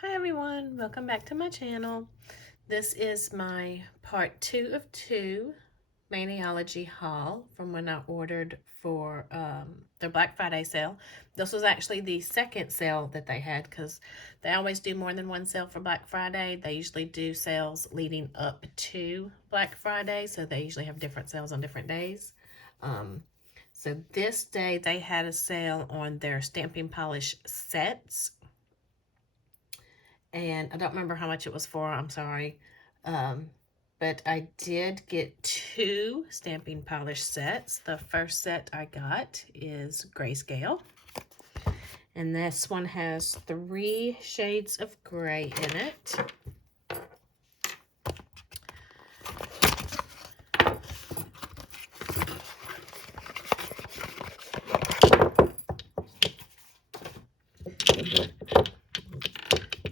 Hi everyone, welcome back to my channel. This is my part 2 of 2 Maniology haul from when I ordered for their Black Friday sale. This was actually the second sale that they had because they always do more than one sale for Black Friday. They usually do sales leading up to Black Friday, so they usually have different sales on different days. So this day they had a sale on their stamping polish sets, and I don't remember how much it was for. I'm sorry. But I did get 2 stamping polish sets. The first set I got is grayscale. And this one has 3 shades of gray in it.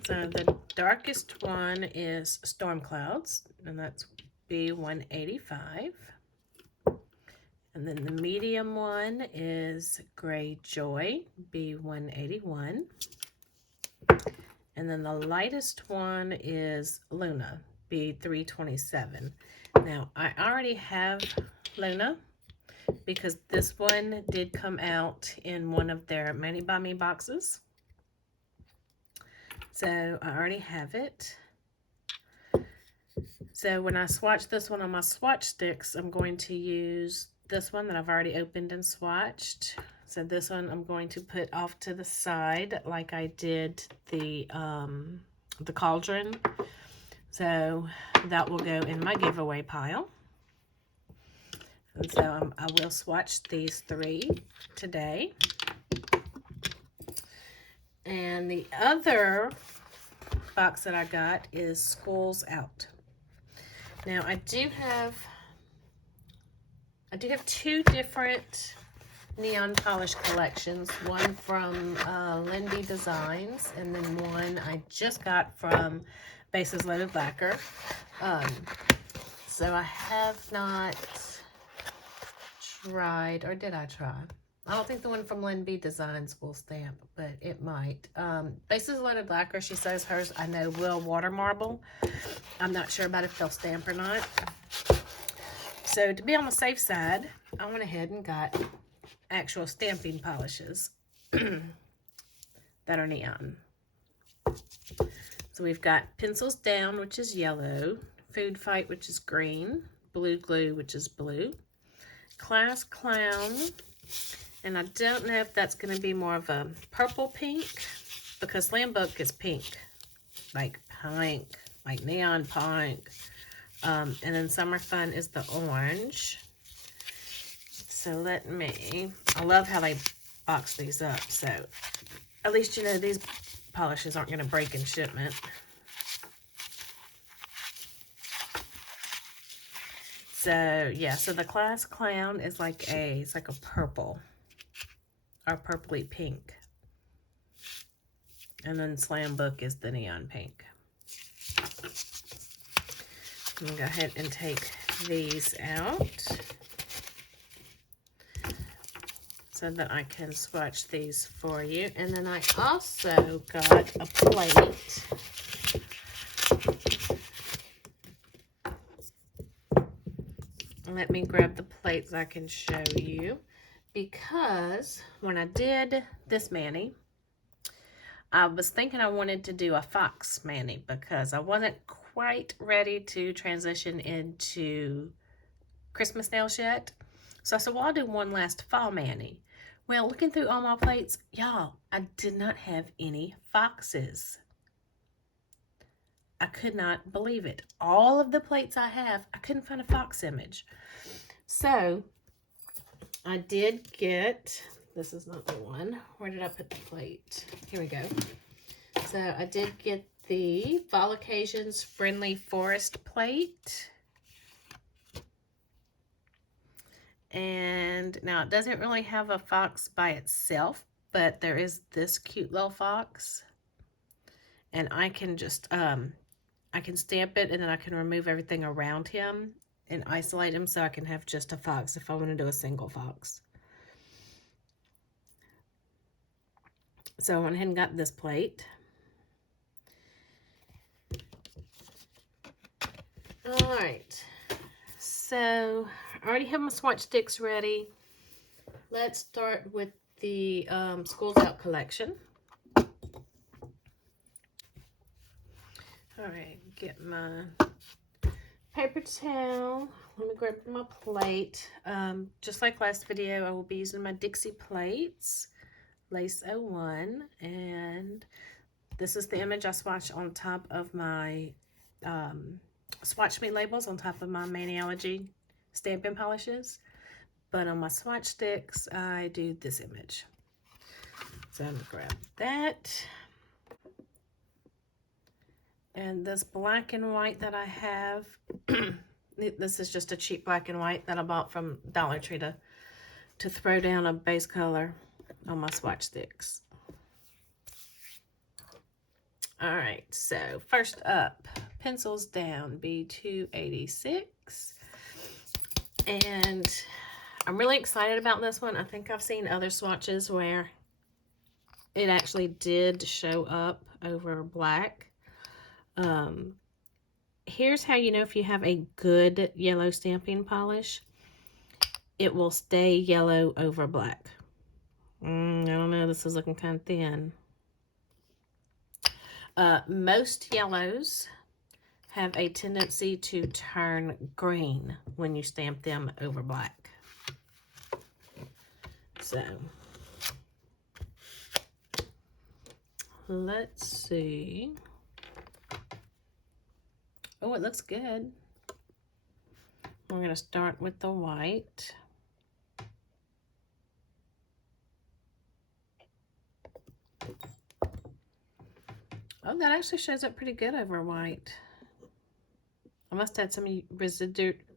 So the darkest one is Storm Clouds, and that's B185. And then the medium one is Gray Joy, B181. And then the lightest one is Luna, B327. Now, I already have Luna because this one did come out in one of their Mani by Me boxes. So I already have it. So when I swatch this one on my swatch sticks, I'm going to use this one that I've already opened and swatched. So this one I'm going to put off to the side like I did the cauldron. So that will go in my giveaway pile. And so I will swatch these 3 today. And the other box that I got is School's Out. Now I do have 2 different neon polish collections. One from Lindy Designs, and then one I just got from Bases Loaded Lacquer. So I have not tried, or did I try? I don't think the one from Lindy Designs will stamp, but it might. Bases Loaded Lacquer, she says hers, I know, will water marble. I'm not sure about if they'll stamp or not. So to be on the safe side, I went ahead and got actual stamping polishes that are neon. So we've got Pencils Down, which is yellow, Food Fight, which is green, Blue Glue, which is blue, Class Clown, and I don't know if that's going to be more of a purple pink, because Slam Book is pink, like neon pink. And then Summer Fun is the orange. So I love how they box these up. So at least you know these polishes aren't going to break in shipment. So yeah, so the Class Clown is it's like a purple or purpley pink. And then Slam Book is the neon pink. I'm going to go ahead and take these out so that I can swatch these for you. And then I also got a plate. Let me grab the plates I can show you, because when I did this mani, I was thinking I wanted to do a fox mani because I wasn't quite ready to transition into Christmas nails yet. So I said, well, I'll do one last fall mani. Well, looking through all my plates, y'all, I did not have any foxes. I could not believe it. All of the plates I have, I couldn't find a fox image. So I did get, this is not the one. Where did I put the plate? Here we go. So I did get the Fall Occasions Friendly Forest plate. And now it doesn't really have a fox by itself, but there is this cute little fox. And I can just, I can stamp it, and then I can remove everything around him and isolate him so I can have just a fox if I want to do a single fox. So I went ahead and got this plate. All right, so I already have my swatch sticks ready. Let's start with the Schools Out collection. All right, get my paper towel. Let me grab my plate. Just like last video, I will be using my Dixie plates, Lace 01, and this is the image I swatched on top of my Swatch Me labels on top of my Maniology stamping polishes. But on my swatch sticks, I do this image. So I'm going to grab that. And this black and white that I have, this is just a cheap black and white that I bought from Dollar Tree to throw down a base color on my swatch sticks. All right, so first up, pencils down, B286. And I'm really excited about this one. I think I've seen other swatches where it actually did show up over black. Here's how you know if you have a good yellow stamping polish. It will stay yellow over black. I don't know, this is looking kind of thin. Most yellows have a tendency to turn green when you stamp them over black. So, let's see. Oh, it looks good. We're going to start with the white. Oh, that actually shows up pretty good over white. I must have some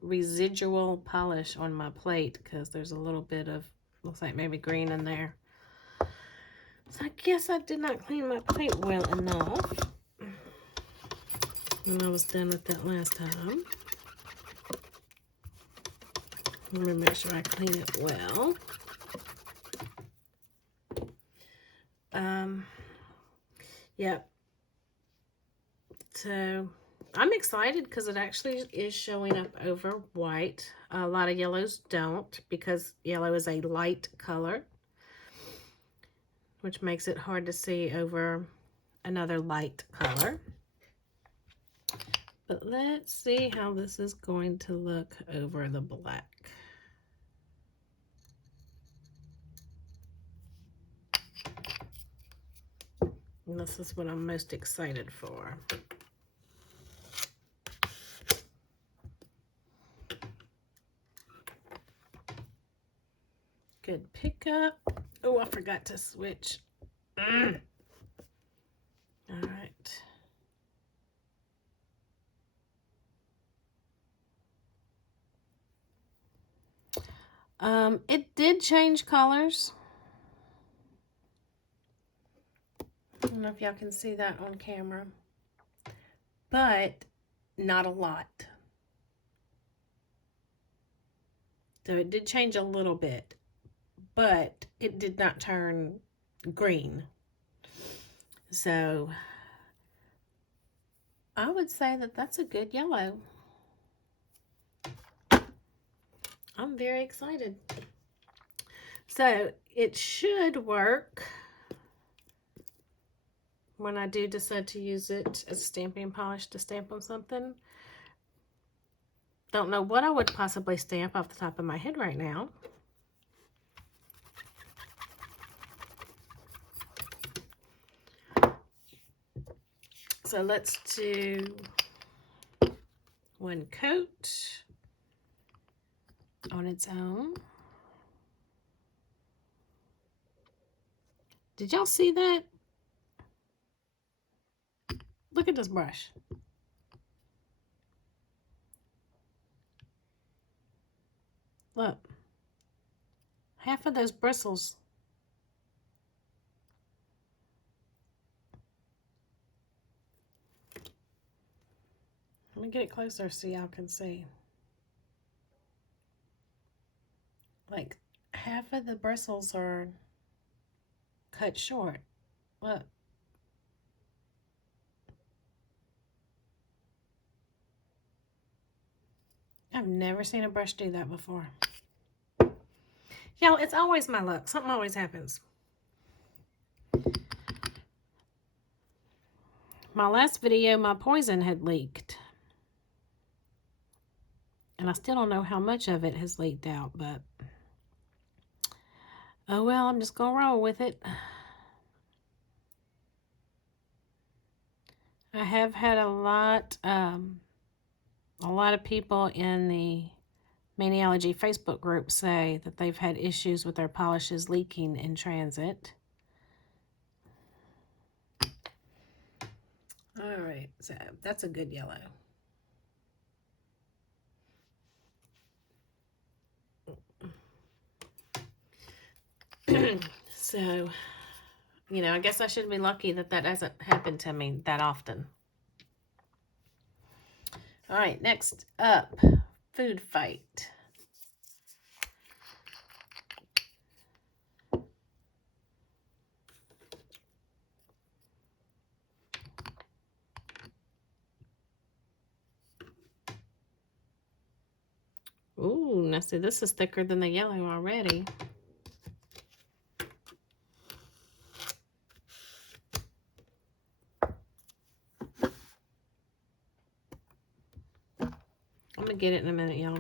residual polish on my plate because there's a little bit of, looks like maybe green in there. So I guess I did not clean my plate well enough when I was done with that last time. Let me make sure I clean it well. Yep. So I'm excited because it actually is showing up over white. A lot of yellows don't because yellow is a light color, which makes it hard to see over another light color. But let's see how this is going to look over the black. And this is what I'm most excited for. Good pickup. Oh, I forgot to switch. All right. It did change colors. I don't know if y'all can see that on camera, but not a lot. So it did change a little bit, but it did not turn green. So I would say that that's a good yellow. I'm very excited. So it should work when I do decide to use it as a stamping polish to stamp on something. Don't know what I would possibly stamp off the top of my head right now. So let's do one coat on its own. Did y'all see that? Look at this brush. Look. Half of those bristles. Let me get it closer so y'all can see. Like, half of the bristles are cut short. Look. I've never seen a brush do that before. Y'all, it's always my luck. Something always happens. My last video, my poison had leaked. And I still don't know how much of it has leaked out, but oh well, I'm just gonna roll with it. I have had a lot of people in the Maniology Facebook group say that they've had issues with their polishes leaking in transit. All right, so that's a good yellow. So, you know, I guess I should be lucky that that doesn't happen to me that often. All right, next up, food fight. Ooh, now see, this is thicker than the yellow already. I'm gonna get it in a minute, y'all.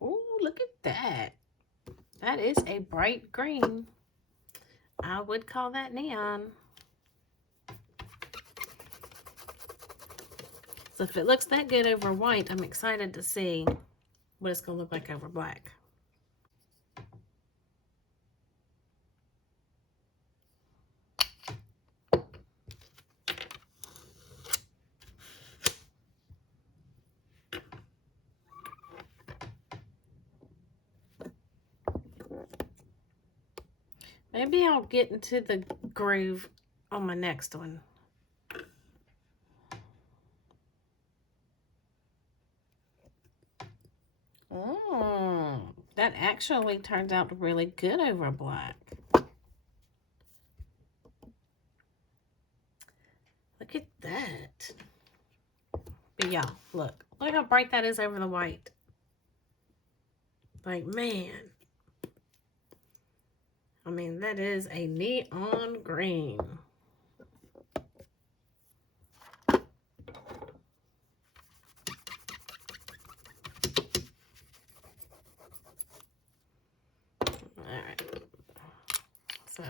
Ooh, look at that. That is a bright green. I would call that neon. So if it looks that good over white, I'm excited to see what it's going to look like over black. Maybe I'll get into the groove on my next one. Oh, that actually turned out really good over black. Look at that. But yeah, look how bright that is over the white. Like, man. I mean, that is a neon green. Alright. So,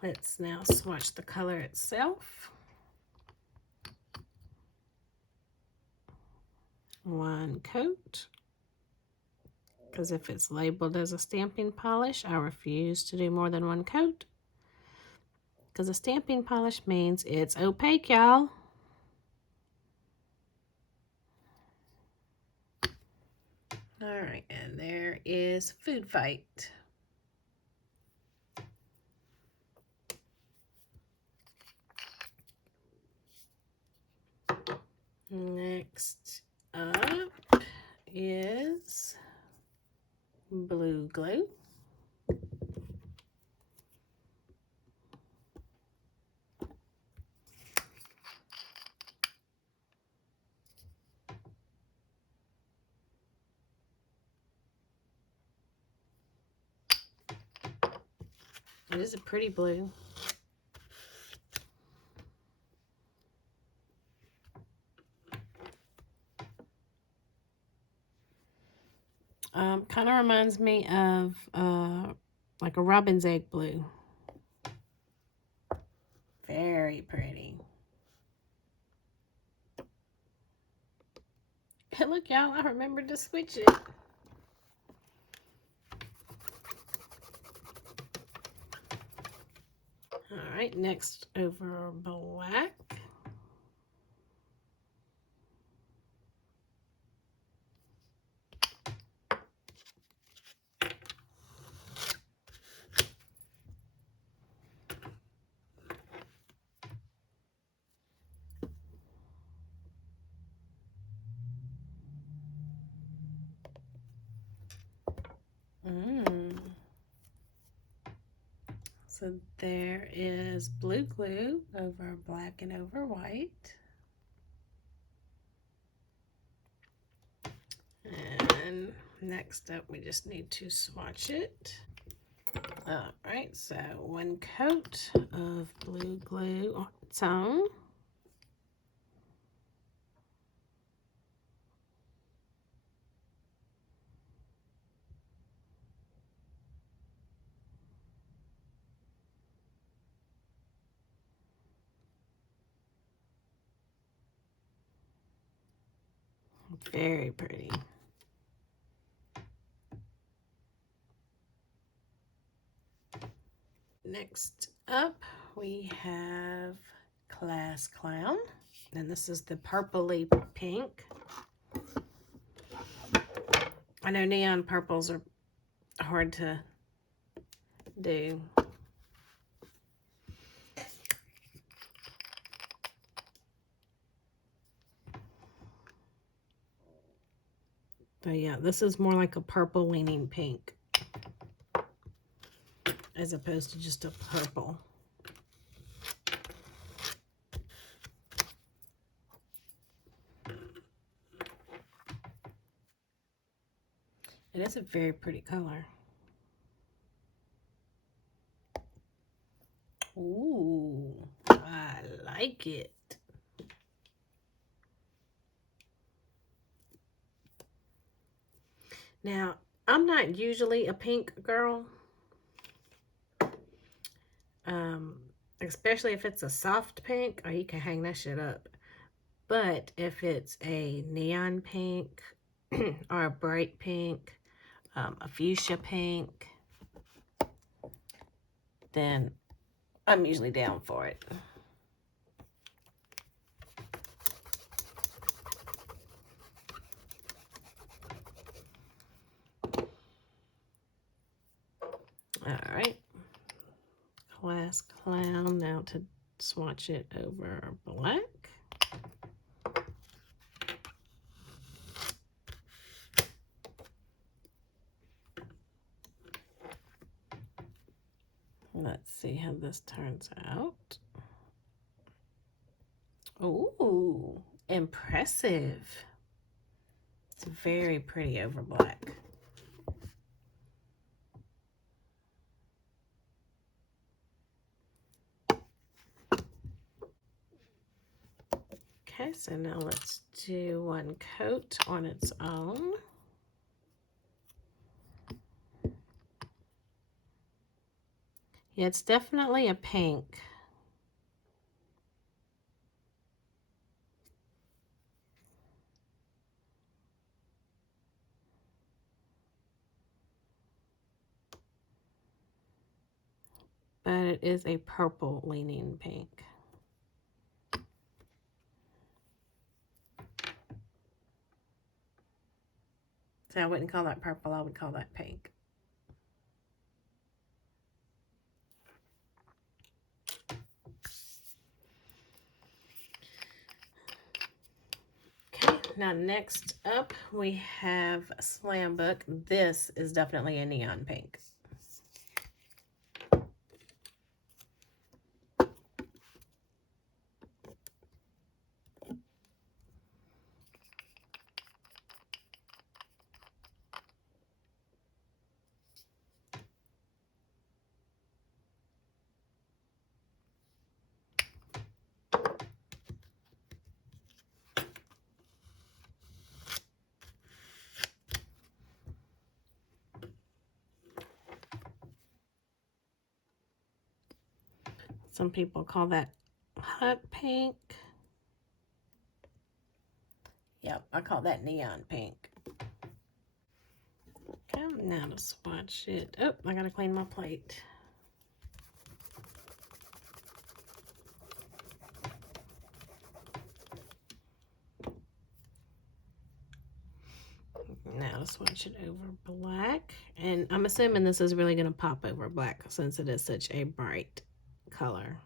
let's now swatch the color itself. One coat. Because if it's labeled as a stamping polish, I refuse to do more than one coat. Because a stamping polish means it's opaque, y'all. Alright, and there is Food Fight. Next up is Blue Glue. It is a pretty blue. Kind of reminds me of like a robin's egg blue. Very pretty. And look, y'all, I remembered to switch it. All right, next over black. So there is blue glue over black and over white. And next up, we just need to swatch it. All right, so one coat of blue glue on its own. Very pretty. Next up, we have Class Clown, and this is the purpley pink. I know neon purples are hard to do. But yeah, this is more like a purple leaning pink as opposed to just a purple. It is a very pretty color. Ooh, I like it. Now, I'm not usually a pink girl, especially if it's a soft pink. Oh, you can hang that shit up. But if it's a neon pink or a bright pink, a fuchsia pink, then I'm usually down for it. All right. Class Clown. Now to swatch it over black. Let's see how this turns out. Ooh, impressive. It's very pretty over black. Okay, so now let's do one coat on its own. Yeah, it's definitely a pink. But it is a purple leaning pink. So I wouldn't call that purple, I would call that pink. Okay, now next up we have Slam Book. This is definitely a neon pink. Some people call that hot pink. Yep, I call that neon pink. Okay, now to swatch it. Oh, I gotta clean my plate. Now to swatch it over black. And I'm assuming this is really gonna pop over black since it is such a bright color.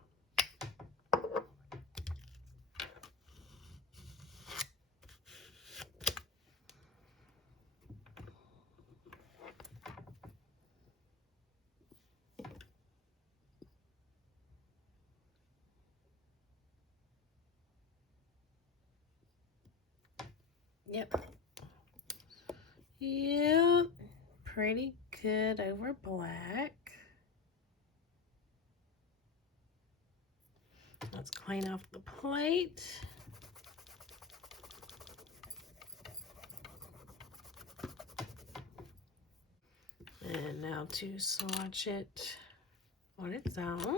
Yep. Yep. Pretty good over black. Let's clean off the plate. And now to swatch it on its own.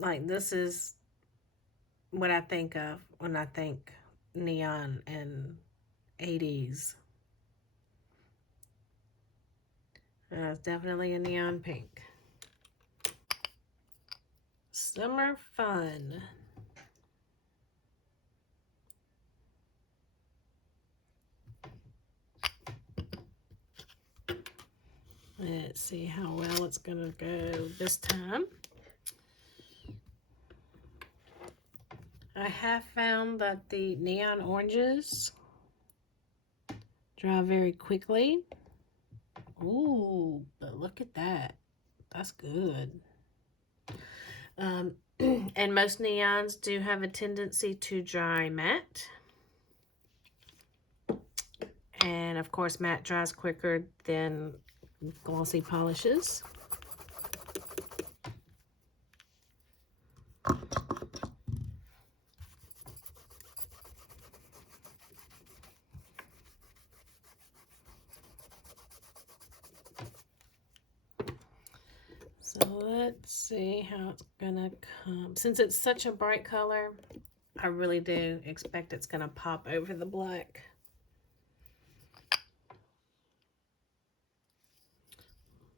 Like, this is what I think of when I think neon and 80s. It's definitely a neon pink. Summer fun. Let's see how well it's gonna go this time. I have found that the neon oranges dry very quickly. Ooh, but look at that. That's good. And most neons do have a tendency to dry matte. And of course, matte dries quicker than glossy polishes. So let's see how it's gonna come. Since it's such a bright color, I really do expect it's gonna pop over the black.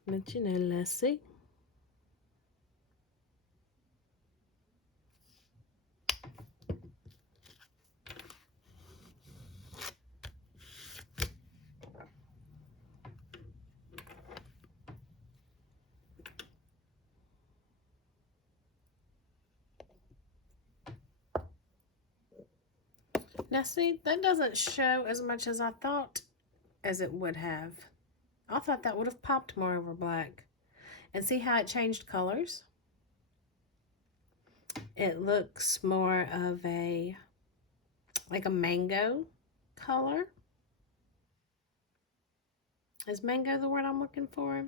But you know, let's see. Now see, that doesn't show as much as I thought as it would have. I thought that would have popped more over black. And see how it changed colors? It looks more of a, like a mango color. Is mango the word I'm looking for?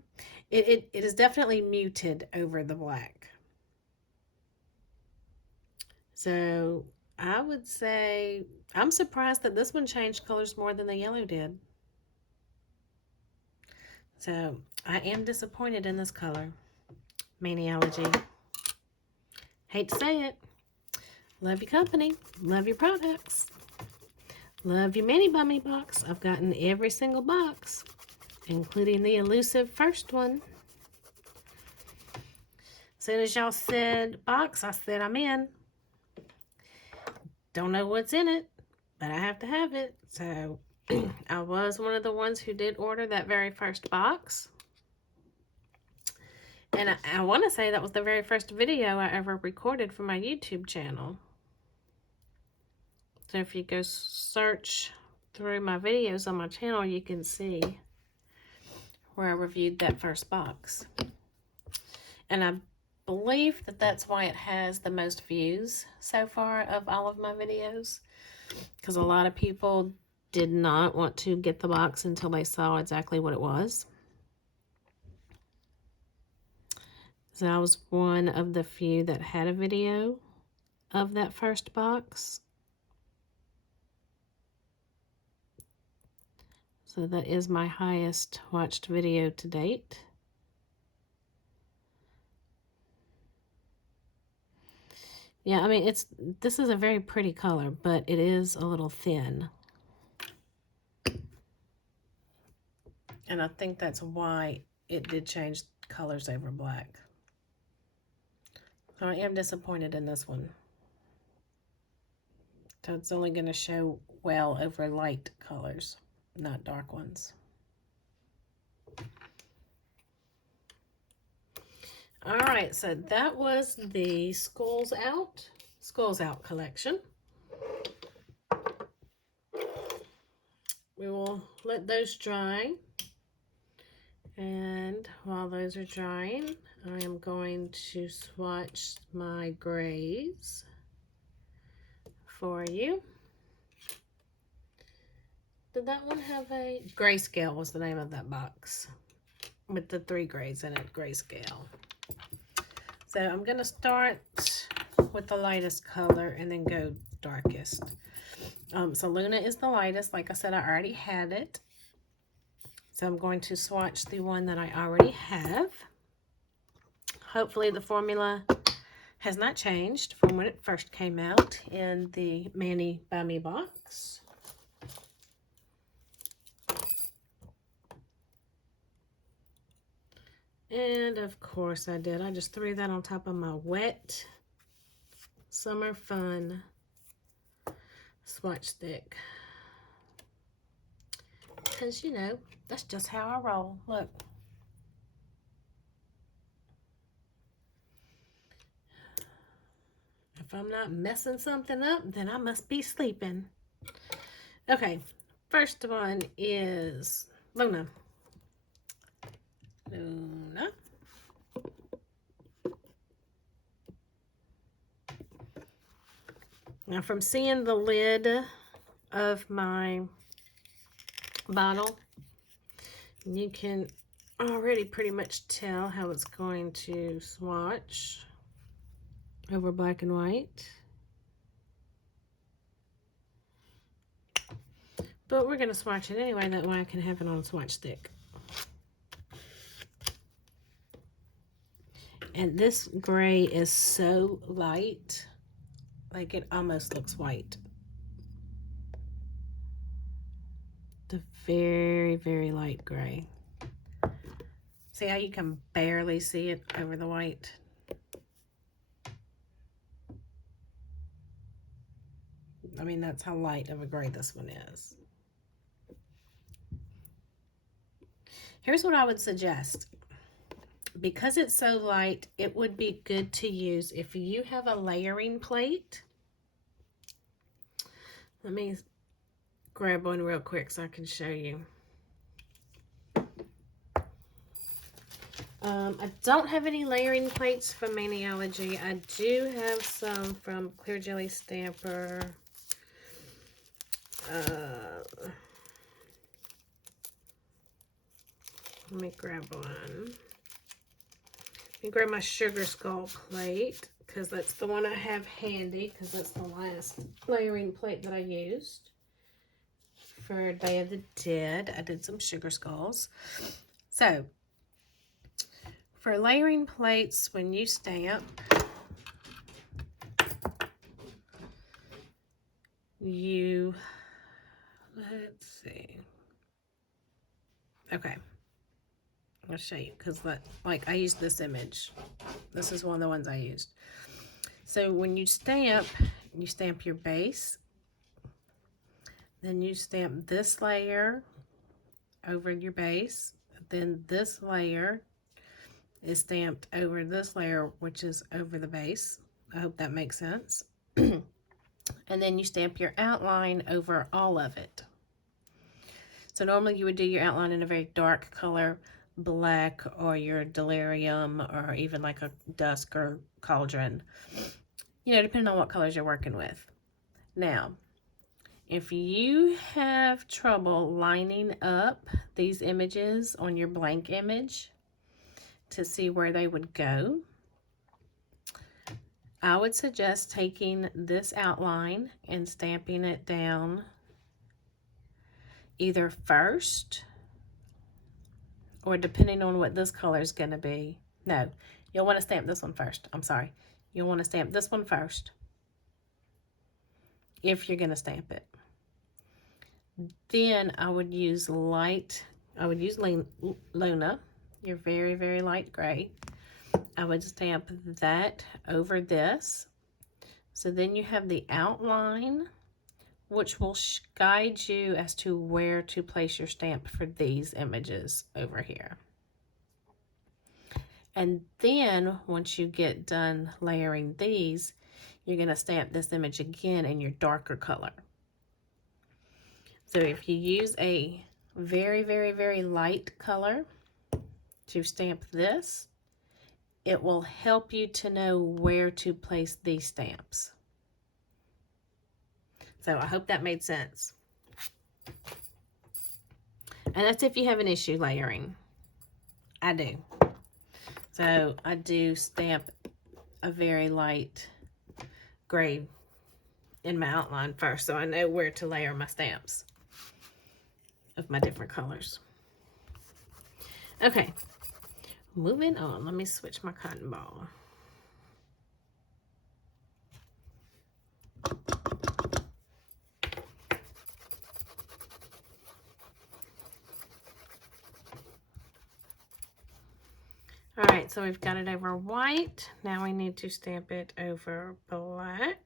It is definitely muted over the black. So I would say I'm surprised that this one changed colors more than the yellow did. So I am disappointed in this color. Maniology. Hate to say it. Love your company. Love your products. Love your mini bummy box. I've gotten every single box, including the elusive first one. As soon as y'all said box, I said I'm in. Don't know what's in it, but I have to have it. So I was one of the ones who did order that very first box. And I want to say that was the very first video I ever recorded for my YouTube channel. So if you go search through my videos on my channel, you can see where I reviewed that first box. And I believe that that's why it has the most views so far of all of my videos. Because a lot of people did not want to get the box until they saw exactly what it was. So I was one of the few that had a video of that first box. So that is my highest watched video to date. Yeah, I mean, this is a very pretty color, but it is a little thin. And I think that's why it did change colors over black. So I am disappointed in this one. So it's only going to show well over light colors. not dark ones. All right, so that was the Schools Out collection. We will let those dry. And while those are drying, I am going to swatch my grays for you. Did that one have a grayscale? Was the name of that box with the 3 grays in it, grayscale. So I'm going to start with the lightest color and then go darkest. So Luna is the lightest. Like I said, I already had it. So I'm going to swatch the one that I already have. Hopefully the formula has not changed from when it first came out in the Mani by Me box. And of course I did. I just threw that on top of my wet Summer Fun swatch stick. Because, you know, that's just how I roll. Look. If I'm not messing something up, then I must be sleeping. Okay, first one is Luna. Luna. Now from seeing the lid of my bottle, you can already pretty much tell how it's going to swatch over black and white. But we're going to swatch it anyway, that way I can have it on a swatch stick. And this gray is so light, like it almost looks white. The very, very light gray. See how you can barely see it over the white? I mean, that's how light of a gray this one is. Here's what I would suggest. Because it's so light, it would be good to use if you have a layering plate. Let me grab one real quick so I can show you. I don't have any layering plates from Maniology. I do have some from Clear Jelly Stamper. Let me grab one. Let me grab my Sugar Skull plate because that's the one I have handy because that's the last layering plate that I used for Day of the Dead. I did some Sugar Skulls. So, for layering plates, when you stamp, let's see. Okay. I'll show you because like I used this image. This is one of the ones I used. So when you stamp your base. Then you stamp this layer over your base. Then this layer is stamped over this layer, which is over the base. I hope that makes sense. And then you stamp your outline over all of it. So normally you would do your outline in a very dark color, black, or your delirium, or even like a dusk or cauldron. You know, depending on what colors you're working with. Now, if you have trouble lining up these images on your blank image to see where they would go, I would suggest taking this outline and stamping it down either first or depending on what this color is going to be. No, you'll want to stamp this one first. I'm sorry. You'll want to stamp this one first if you're going to stamp it. Then I would use Luna, your very, very light gray. I would stamp that over this. So then you have the outline which will guide you as to where to place your stamp for these images over here. And then once you get done layering these, you're going to stamp this image again in your darker color. So if you use a very, very, very light color to stamp this, it will help you to know where to place these stamps. So I hope that made sense. And that's if you have an issue layering. I do. So I do stamp a very light gray in my outline first, so I know where to layer my stamps of my different colors. Okay, moving on. Let me switch my cotton ball. All right, so we've got it over white. Now we need to stamp it over black.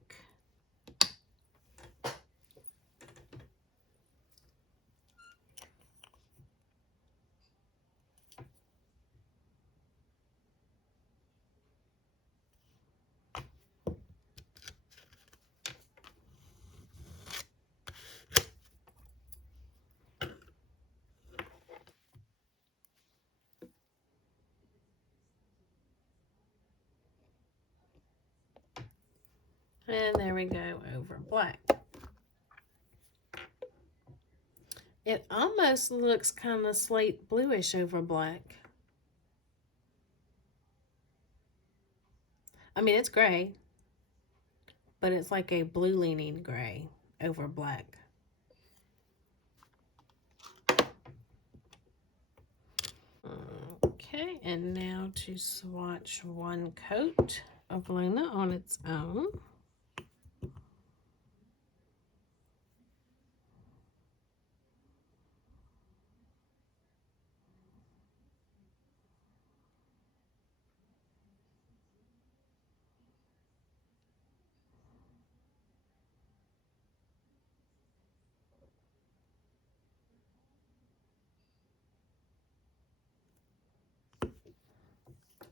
And there we go, over black. It almost looks kind of slate bluish over black. I mean, it's gray, but it's like a blue leaning gray over black. Okay, and now to swatch one coat of Luna on its own.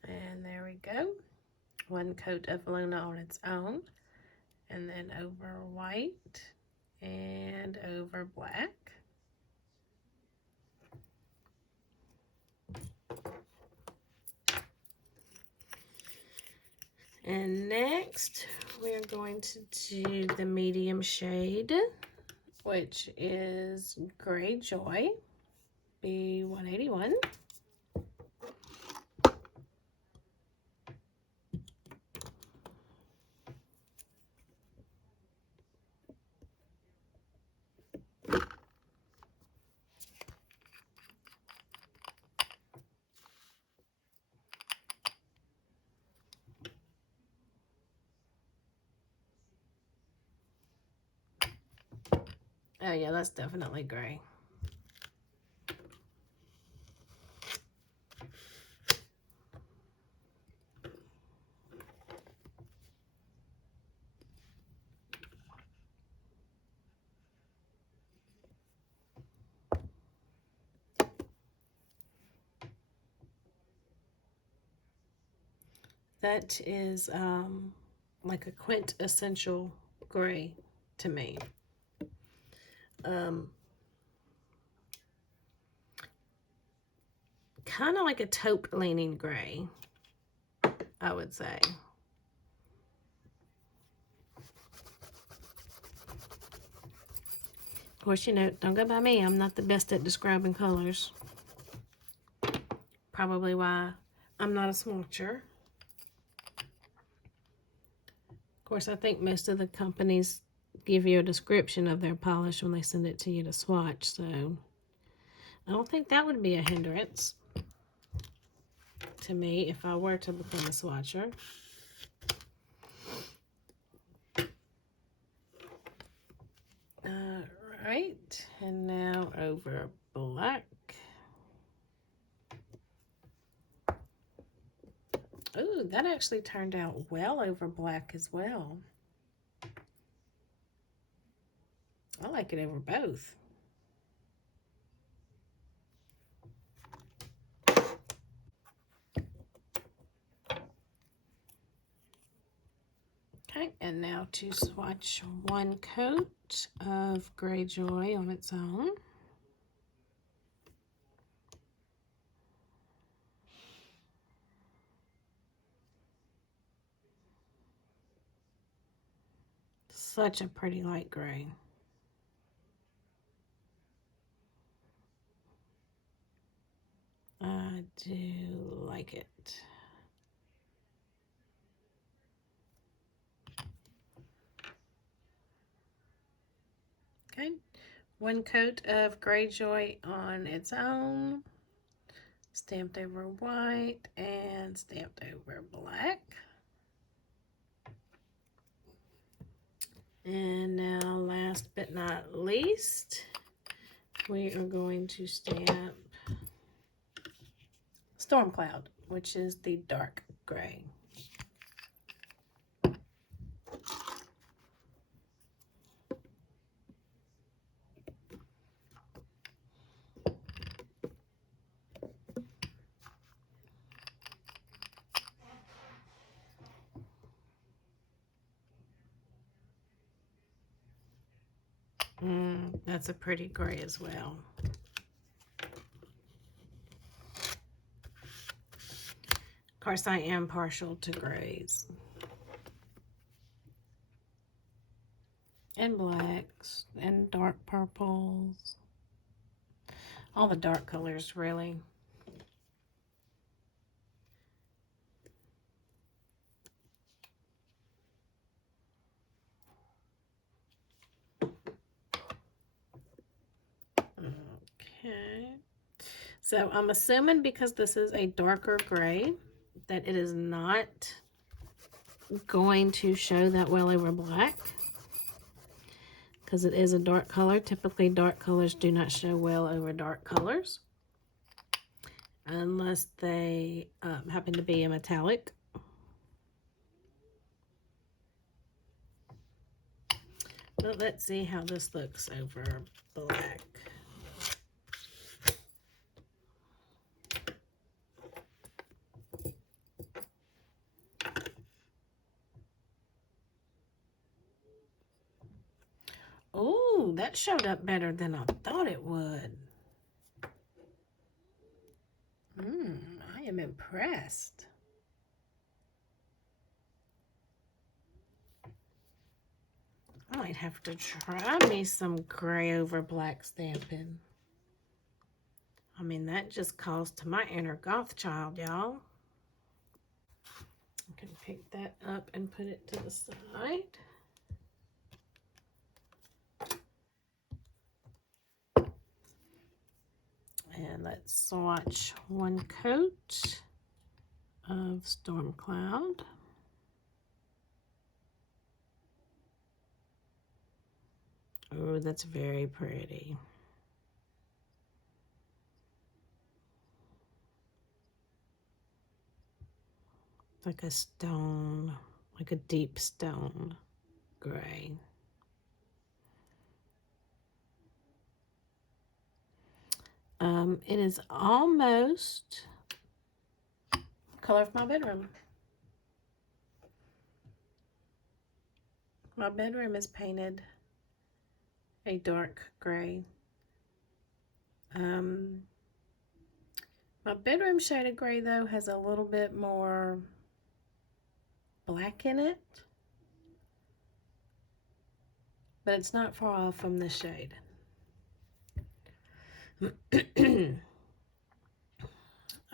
And there we go. One coat of Luna on its own. And then over white and over black. And next, we're going to do the medium shade, which is Gray Joy, B181. Oh yeah, that's definitely gray. That is like a quintessential gray to me. Kind of like a taupe leaning gray, I would say. Of course, you know, don't go by me. I'm not the best at describing colors. Probably why I'm not a swatcher. Of course, I think most of the companies give you a description of their polish when they send it to you to swatch, so I don't think that would be a hindrance to me if I were to become a swatcher. Alright, and now over black. Oh, that actually turned out well over black as well. I like it over both. Okay, and now to swatch one coat of Greyjoy on its own. Such a pretty light gray. I do like it. Okay, one coat of Greyjoy on its own, stamped over white and stamped over black. And now, last but not least, we are going to stamp Storm Cloud, which is the dark gray. That's a pretty gray as well. Of course, I am partial to grays. And blacks and dark purples. All the dark colors, really. Okay. So I'm assuming because this is a darker gray that it is not going to show that well over black. Because it is a dark color. Typically dark colors do not show well over dark colors. Unless they happen to be a metallic. But let's see how this looks over black. Oh, that showed up better than I thought it would. I am impressed. I might have to try me some gray over black stamping. I mean, that just calls to my inner goth child, y'all. I can pick that up and put it to the side. And let's swatch one coat of Storm Cloud. Oh, that's very pretty. Like a stone, like a deep stone gray. It is almost the color of my bedroom. My bedroom is painted a dark gray. My bedroom shade of gray, though, has a little bit more black in it. But it's not far off from this shade.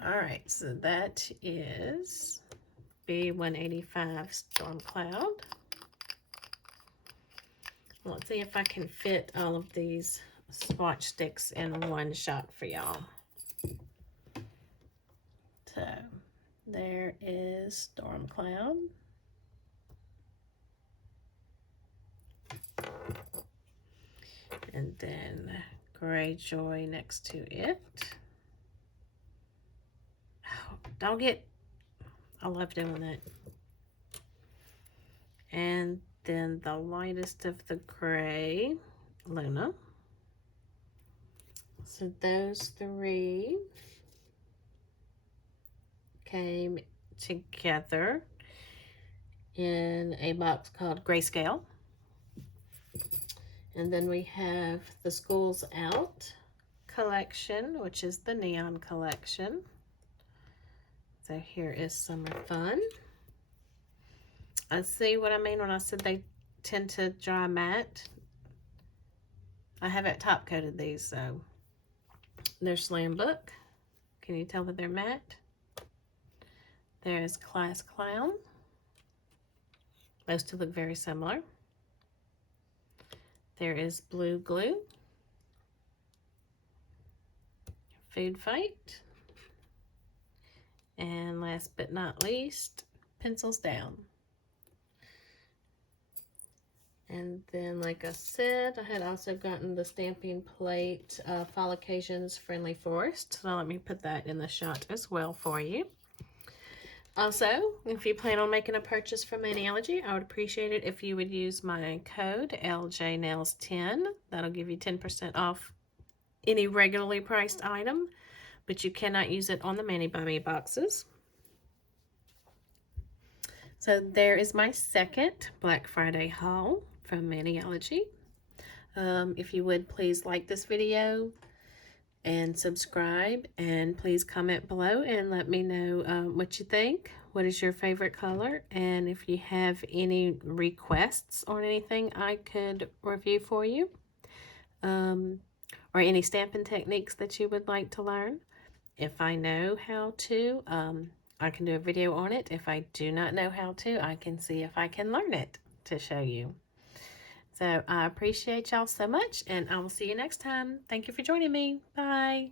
Alright, so that is B185 Storm Cloud. Let's see if I can fit all of these swatch sticks in one shot for y'all. So, there is Storm Cloud. And then Greyjoy next to it. Oh, don't get... I love doing that. And then the lightest of the gray Luna. So those three came together in a box called Grayscale. And then we have the Schools Out collection, which is the neon collection. So here is Summer Fun. I see what I mean when I said they tend to dry matte. I haven't top coated these, so they're Slam Book. Can you tell that they're matte? There is Class Clown. Those two look very similar. There is Blue Glue. Food Fight. And last but not least, Pencils Down. And then, like I said, I had also gotten the stamping plate, Fall Occasions Friendly Forest. So let me put that in the shot as well for you. Also, if you plan on making a purchase from Maniology, I would appreciate it if you would use my code LJNails10. That'll give you 10% off any regularly priced item, but you cannot use it on the Mani by Me boxes. So there is my second Black Friday haul from Maniology. If you would please like this video and subscribe, and please comment below and let me know what you think. What is your favorite color? And if you have any requests on anything I could review for you, or any stamping techniques that you would like to learn. If I know how to, I can do a video on it. If I do not know how to, I can see if I can learn it to show you. So I appreciate y'all so much, and I will see you next time. Thank you for joining me. Bye.